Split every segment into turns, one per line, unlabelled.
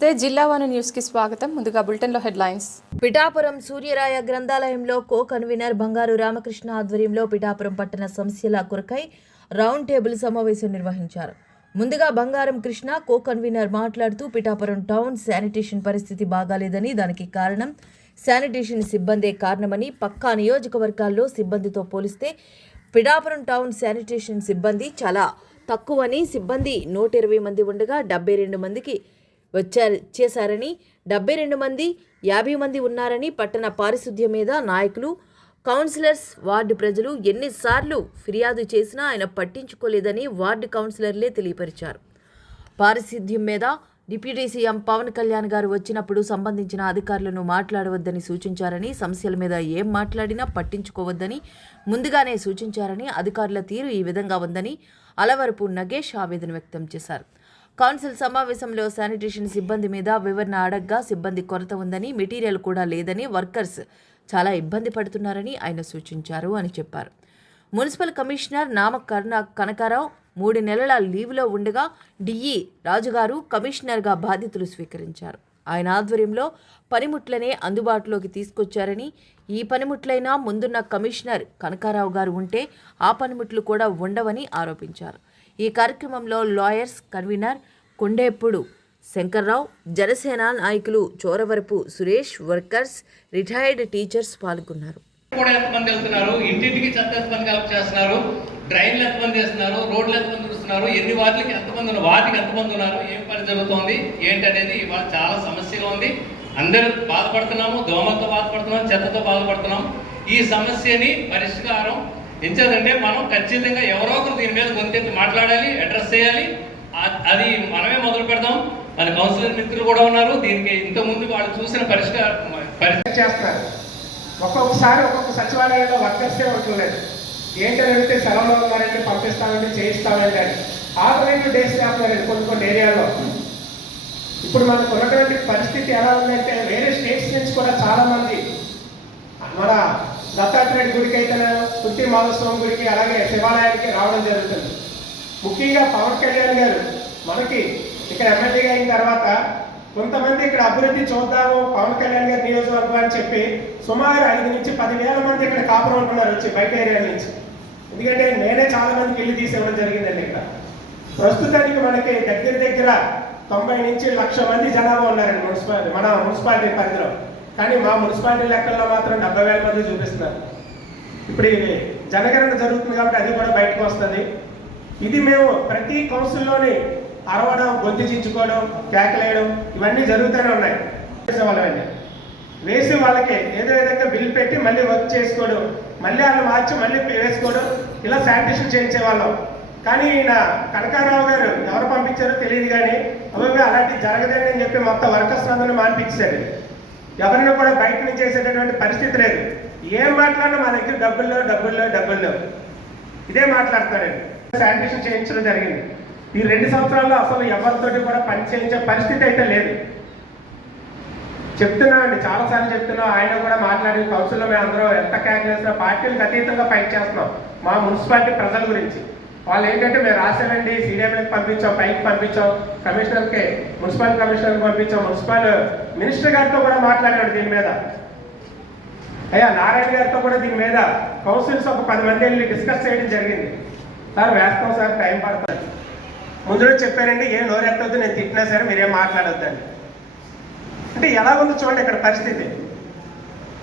నమస్తే. జిల్లా వన్ న్యూస్కి స్వాగతం. ముందుగా బులెటిన్లో హెడ్లైన్స్.
పిఠాపురం సూర్యరాయ గ్రంథాలయంలో కో కన్వీనర్ బంగారు రామకృష్ణ ఆధ్వర్యంలో పిఠాపురం పట్టణ సమస్యల కొరకై రౌండ్ టేబుల్ సమావేశం నిర్వహించారు. ముందుగా బంగారం కృష్ణ కో కన్వీనర్ మాట్లాడుతూ పిఠాపురం టౌన్ శానిటేషన్ పరిస్థితి బాగాలేదని దానికి కారణం శానిటేషన్ సిబ్బందే కారణమని పక్కా నియోజకవర్గాల్లో సిబ్బందితో పోలిస్తే పిఠాపురం టౌన్ శానిటేషన్ సిబ్బంది చాలా తక్కువని సిబ్బంది నూట ఇరవై మంది ఉండగా డెబ్బై రెండు మందికి వచ్చారు చేశారని డెబ్బై రెండు మంది యాభై మంది ఉన్నారని పట్టణ పారిశుద్ధ్యం మీద నాయకులు కౌన్సిలర్స్ వార్డు ప్రజలు ఎన్నిసార్లు ఫిర్యాదు చేసినా ఆయన పట్టించుకోలేదని వార్డు కౌన్సిలర్లే తెలియపరిచారు. పారిశుద్ధ్యం మీద డిప్యూటీ సీఎం పవన్ కళ్యాణ్ గారు వచ్చినప్పుడు సంబంధించిన అధికారులను మాట్లాడవద్దని సూచించారని సమస్యల మీద ఏం మాట్లాడినా పట్టించుకోవద్దని ముందుగానే సూచించారని అధికారుల తీరు ఈ విధంగా ఉందని అలవరపు నగేష్ ఆవేదన వ్యక్తం చేశారు. కౌన్సిల్ సమావేశంలో శానిటేషన్ సిబ్బంది మీద వివరణ అడగ్గా సిబ్బంది కొరత ఉందని మెటీరియల్ కూడా లేదని వర్కర్స్ చాలా ఇబ్బంది పడుతున్నారని ఆయన సూచించారు అని చెప్పారు. మున్సిపల్ కమిషనర్ నామ కర్ణ కనకారావు మూడు నెలల లీవ్లో ఉండగా డిఈ రాజుగారు కమిషనర్గా బాధ్యతలు స్వీకరించారు. ఆయన ఆధ్వర్యంలో పనిముట్లనే అందుబాటులోకి తీసుకొచ్చారని ఈ పనిముట్లైనా ముందున్న కమిషనర్ కనకారావు గారు ఉంటే ఆ పనిముట్లు కూడా ఉండవని ఆరోపించారు. ఈ కార్యక్రమంలో లాయర్స్ కన్వీనర్ కొండేప్పుడు శంకర్రావు జనసేన నాయకులు చోరవరపు సురేష్ వర్కర్స్ రిటైర్డ్ టీచర్స్ పాల్గొన్నారు.
కూడా ఎంతమంది వెళ్తున్నారు? ఇంటింటికి చెత్త ఎంతమంది కలెక్ట్ చేస్తున్నారు? డ్రైన్లు ఎంతమంది చేస్తున్నారు రోడ్లు ఎంతమంది చూస్తున్నారు? ఎన్ని వాటికి ఎంతమంది ఉన్నారు? వాటికి ఎంతమంది ఉన్నారు? ఏం పని జరుగుతోంది? ఏంటనేది ఇవాళ చాలా సమస్యగా ఉంది. అందరూ బాధపడుతున్నాము దోమలతో బాధపడుతున్నాం చెత్తతో బాధపడుతున్నాం. ఈ సమస్యని పరిష్కారం ఎంచేదంటే మనం ఖచ్చితంగా ఎవరో ఒకరు దీని మీద గొంతెత్తి మాట్లాడాలి అడ్రస్ చేయాలి. అది మనమే మొదలు పెడదాం. మన కౌన్సిలర్ మిత్రులు కూడా ఉన్నారు. దీనికి ఇంతకుముందు వాళ్ళు చూసిన పరిష్కారం పరి
చేస్తారు. ఒక్కొక్కసారి ఒక్కొక్క సచివాలయంలో వర్కర్సే ఉంటలేదు ఏంటని అడిగితే సెలవులో ఉన్నారంటే పంపిస్తామంటే చేయిస్తామంటే అని. ఆల్టర్నేటివ్ డేస్ రాస్తున్నారండి కొన్ని కొన్ని ఏరియాలో ఇప్పుడు మనకు ఉన్నటువంటి పరిస్థితి ఎలా ఉందంటే వేరే స్టేట్స్ నుంచి కూడా చాలామంది మన దత్తాత్రేయుడి గుడికి అయితే కుంటి మాధవస్వామి గుడికి అలాగే శివాలయానికి రావడం జరుగుతుంది. ముఖ్యంగా పవన్ కళ్యాణ్ గారు మనకి ఇక్కడ ఎమ్మెల్యేగా అయిన తర్వాత కొంతమంది ఇక్కడ అభివృద్ధి చూద్దాము పవన్ కళ్యాణ్ గారి నియోజకవర్గం అని చెప్పి సుమారు ఐదు నుంచి పదివేల మంది ఇక్కడ కాపురం ఉంటున్నారు వచ్చి బయట ఏరియా నుంచి. ఎందుకంటే నేనే చాలా మందికి ఇల్లు తీసేయడం జరిగిందండి ఇక్కడ. ప్రస్తుతానికి మనకి దగ్గర దగ్గర తొంభై నుంచి లక్ష మంది జనాభా ఉన్నారండి మున్సిపాలిటీ మన మున్సిపాలిటీ పరిధిలో. కానీ మా మున్సిపాలిటీ లెక్కల్లో మాత్రం డెబ్బై వేల మంది చూపిస్తున్నారు. ఇప్పుడు ఇది జనగణన జరుగుతుంది కాబట్టి అది కూడా బయటకు వస్తుంది. ఇది మేము ప్రతి కౌన్సిల్లోని అరవడం గొంతు చించుకోవడం కేకలేయడం ఇవన్నీ జరుగుతూనే ఉన్నాయి. వాళ్ళని వేసి వాళ్ళకి ఏదో విధంగా బిల్ పెట్టి మళ్ళీ వర్క్ చేసుకోవడం మళ్ళీ వాళ్ళు మార్చి మళ్ళీ వేసుకోవడం ఇలా శానిటేషన్ చేయించే వాళ్ళం. కానీ ఈయన కనకారావు గారు ఎవరు పంపించారో తెలియదు కానీ అవి అలాంటివి జరగదని అని చెప్పి మొత్తం వర్కర్స్ అందరినీ మానిపించారు ఎవరిని కూడా బయట నుంచి చేసేటటువంటి పరిస్థితి లేదు. ఏం మాట్లాడినా మా దగ్గర డబ్బుల్లో డబ్బుల్లో డబ్బుల్లో ఇదే మాట్లాడతాడండి శానిటేషన్ చేయించడం జరిగింది. ఈ రెండు సంవత్సరాల్లో అసలు ఎవరితోటి కూడా పని చేయించే పరిస్థితి అయితే లేదు. చెప్తున్నామండి చాలాసార్లు చెప్తున్నాం ఆయన కూడా మాట్లాడి కౌన్సిల్లో మేము అందరం ఎంత క్యాక్ చేస్తున్నా పార్టీలకు అతీతంగా ఫైట్ చేస్తున్నాం. మా మున్సిపాలిటీ ప్రజల గురించి. వాళ్ళు ఏంటంటే మేము రాసామండి సీడీఎంకి పంపించాం పైకి పంపించాం కమిషనర్కి మున్సిపల్ కమిషనర్కి పంపించాం మున్సిపల్ మినిస్టర్ గారితో కూడా మాట్లాడాడు దీని మీద. అయ్యా నారాయణ గారితో కూడా దీని మీద కౌన్సిల్స్ ఒక పది మంది వెళ్ళి డిస్కస్ చేయడం జరిగింది. సార్ వేస్తాం సార్ టైం పడుతుంది. ముందు రోజు చెప్పారండి ఏ నోరెత్తొద్దు నేను తిట్టినా సరే మీరేం మాట్లాడొద్దండి. అంటే ఎలా ఉందో చూడండి ఇక్కడ పరిస్థితి.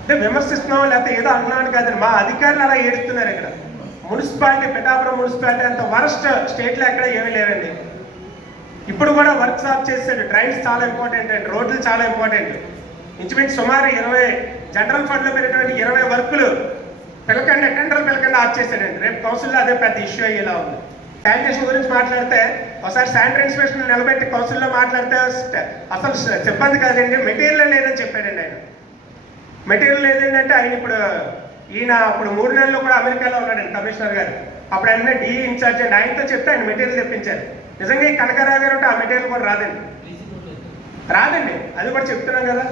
అంటే విమర్శిస్తున్నాం లేకపోతే ఏదో అన్నాను కాదండి మా అధికారులు అలా ఏడుస్తున్నారు ఇక్కడ. మున్సిపాలిటీ పిఠాపురం మున్సిపాలిటీ అంత వరస్ట్ స్టేట్లో ఎక్కడ ఏమీ లేవండి. ఇప్పుడు కూడా వర్క్ షాప్ చేసాడు డ్రైన్స్ చాలా ఇంపార్టెంట్ అండి రోడ్లు చాలా ఇంపార్టెంట్. ఇంచుమించు సుమారు ఇరవై జనరల్ ఫండ్లో పెరిగినటువంటి ఇరవై వర్కులు పిలకండి టెండర్ పిలకండి ఆఫ్ చేశాడండి రేపు కౌన్సిల్లో అదే పెద్ద ఇష్యూ అయ్యేలా ఉంది. శానిటేషన్ గురించి మాట్లాడితే ఒకసారి శానిటరీ ఇన్స్పెక్షన్ నిలబెట్టి కౌన్సిల్లో మాట్లాడితే అసలు సిబ్బంది కాదండి మెటీరియల్ లేదని చెప్పాడండి ఆయన. మెటీరియల్ లేదండి అంటే ఆయన ఇప్పుడు ఈయన అప్పుడు మూడు నెలలు కూడా అమెరికాలో ఉన్నాడండి కమిషనర్ గారు. అప్పుడు ఆయన డిఈ ఇన్ఛార్జ్ అండి ఆయనతో చెప్తే ఆయన మెటీరియల్ తెప్పించారు. నిజంగా ఈ కనకరావు గారు ఉంటే ఆ మెటీరియల్ కూడా రాదండి. రాదండి. అది కూడా చెప్తున్నాం కదా.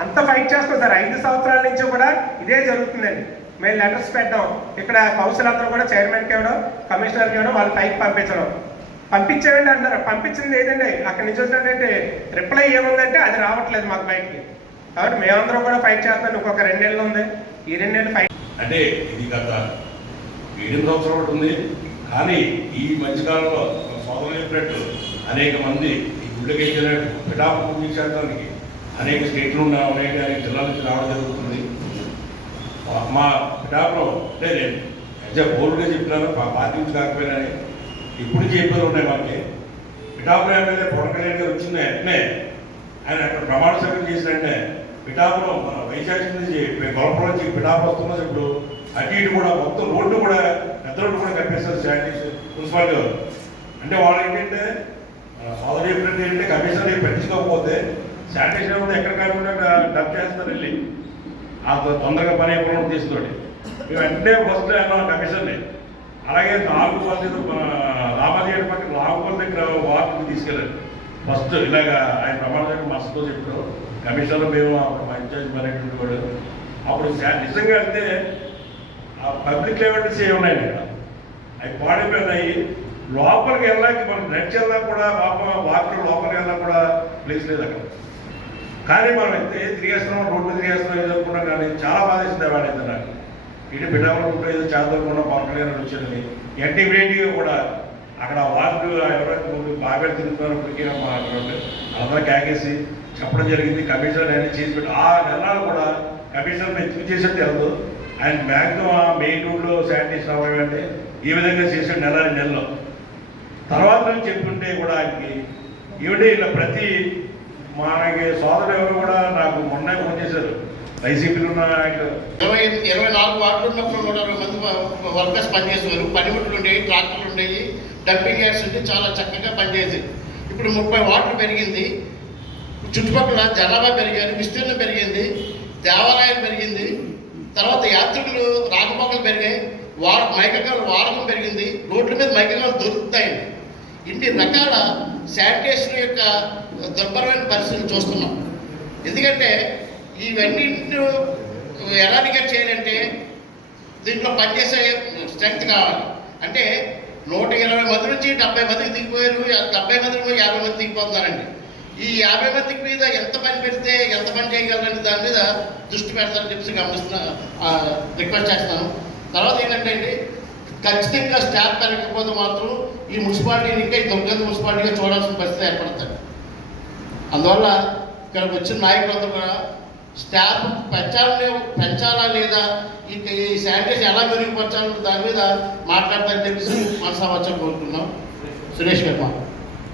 అంత ఫైట్ చేస్తాం సార్. ఐదు సంవత్సరాల నుంచి కూడా ఇదే జరుగుతుందండి. మేము లెటర్స్ పెట్టాం ఇక్కడ కౌన్సిల్ అందరూ కూడా చైర్మన్కి ఇవ్వడం కమిషనర్కి ఇవ్వడం వాళ్ళు పైకి పంపించడం. పంపించామండి అంటారు పంపించింది ఏదండి అక్కడి నుంచి వచ్చినట్టే రిప్లై ఏముందంటే అది రావట్లేదు మాకు బయటికి. కాబట్టి మేమందరం కూడా ఫైట్ చేస్తున్నాం ఇంకొక రెండు నెలలు ఉంది. ఈ రెండు ఫైన్
అంటే ఇది గత ఏడు సంవత్సరం ఒకటి ఉంది కానీ ఈ మధ్యకాలంలో మన సోదరులు చెప్పినట్టు అనేక మంది ఈ గుళ్ళకి వెళ్ళిన పిఠాపు పూజ చేయడానికి అనేక స్టేట్లు ఉన్న అనేక అనేక జిల్లాల నుంచి రావడం జరుగుతుంది. మా- పిఠాపురం అంటే నేను ఎగ్జాక్ట్ బోర్డుగా చెప్తున్నాను మా పార్టీ నుంచి కాకపోయినా ఇప్పుడు చెప్పేది ఉన్నాయి మనకి పిఠాపురం ఎమ్మెల్యే పవన్ కళ్యాణ్ గారు వచ్చిన వెంటనే ఆయన అక్కడ ప్రమాణ స్వీకారం చేసినట్టే పిఠాపురం మన వైజాగ్ నుంచి గొల్లపురం నుంచి పిఠాపురం వస్తున్న ఇప్పుడు. అటు ఇటు కూడా మొత్తం రోడ్డు కూడా పెద్ద రోడ్డు కూడా కనిపిస్తారు శానిటేషన్ మున్సిపాలిటీ అంటే వాళ్ళు ఏంటంటే ఆ, సోదరు చెప్పినట్టు ఏంటంటే కమిషనర్ పెట్టించుకోకపోతే శానిటేషన్ కూడా ఎక్కడ కాకుండా డబ్ చేస్తారు వెళ్ళి. ఆ తొందరగా పని అయిపోవడం తీసుకోండి మేము వెంటనే ఫస్ట్ అన్నాం కమిషన్ని అలాగే నాలుగు మంది రామాదేవి పక్కన నాగుపల్లి దగ్గర వార్డుకి తీసుకెళ్ళారు. ఫస్ట్ ఇలాగ ఆయన ప్రమాణం మస్తు చెప్పారు. కమిషన్లో మేము అప్పుడు మా ఇన్ఛార్జ్ మారేటువంటి వాడు. అప్పుడు నిజంగా అంటే ఆ పబ్లిక్ లెవెల్స్ ఏ ఉన్నాయి ఇక్కడ అవి పాడిపోయినాయి. లోపలికి వెళ్ళాక మనం నడిచెళ్ళా కూడా పాప వాటర్ లోపలికి వెళ్ళా కూడా ప్లేస్ లేదు అక్కడ. కానీ మనం అయితే తిరిగేస్తున్నాం రోడ్డు తిరిగేస్తున్నాం ఏదో అనుకున్నాం కానీ చాలా బాధేసింది వాడైతే నాకు. ఇటు బిడ్డ ఉంటే ఏదో చేద్దామనుకున్నా పవన్ కళ్యాణ్ గారు వచ్చారని. అంటే ఇమీడియట్గా కూడా అక్కడ వార్డు ఎవరైతే బాగా తిరుగుతున్నారు ఇప్పటికీ మా అందరూ క్యాకేసి చెప్పడం జరిగింది. కమిషనర్ అన్ని చేసి పెట్టి ఆ నెలలు కూడా కమిషనర్ ఎందుకు చేసేది తెలదు. ఆయన మ్యాక్సిమం మెయిన్ రోడ్లో శానిటేషన్ అవ్వాలంటే ఈ విధంగా చేసాడు నెల రెండు నెలలో. తర్వాత చెప్పుంటే కూడా ఆయనకి ఈవిడే ఇలా ప్రతి మనకి సోదరు ఎవరు కూడా నాకు మొన్న ఫోన్ చేశారు. వైసీపీలో ఉన్న
ఇరవై ఇరవై నాలుగు వార్డులు ఉన్నప్పుడు కూడా మంది వర్కర్స్ పనిచేసేవారు పనిముట్లు ఉండేవి ట్రాక్టర్లు ఉండేవి. డంపింగ్ యార్డ్స్ ఉంటే చాలా చక్కగా పనిచేసేది. ఇప్పుడు ముప్పై వాటర్ పెరిగింది. చుట్టుపక్కల జనాభా పెరిగారు విస్తీర్ణం పెరిగింది దేవాలయం పెరిగింది తర్వాత యాత్రికులు రాకపోకలు పెరిగాయి వాడ మైకగాలు వాడకం పెరిగింది రోడ్ల మీద మైకగాలు దొరుకుతాయండి ఇన్ని రకాల శానిటేషన్ యొక్క దుర్భరమైన పరిస్థితులు చూస్తున్నాం. ఎందుకంటే ఇవన్నీ ఎలా నిగట్ చేయాలంటే దీంట్లో పనిచేసే స్ట్రెంగ్త్ కావాలి. అంటే నూట ఇరవై మంది నుంచి డెబ్బై మందికి దిగిపోయారు. డెబ్బై మంది నుంచి యాభై మంది దిగిపోతున్నారండి. ఈ యాభై మందికి మీద ఎంత పని పెడితే ఎంత పని చేయగలరండి దాని మీద దృష్టి పెడతారని చెప్పి గమనిస్తున్నా రిక్వెస్ట్ చేస్తాను తర్వాత ఏంటంటే అండి ఖచ్చితంగా స్టాఫ్ పెరగకపోతే మాత్రం ఈ మున్సిపాలిటీని ఇంకా ఈ దుర్గంధ మున్సిపాలిటీగా చూడాల్సిన పరిస్థితి ఏర్పడుతుంది. అందువల్ల ఇక్కడికి వచ్చిన నాయకులందరూ కూడా స్టాఫ్ పెంచాలని పెంచాలా లేదా? ఈ ఈ ఎలా మెరుగుపరచాలని దాని మీద మాట్లాడతారని చెప్పేసి సమాచారం కోరుతున్నాం. సురేష్ వర్మ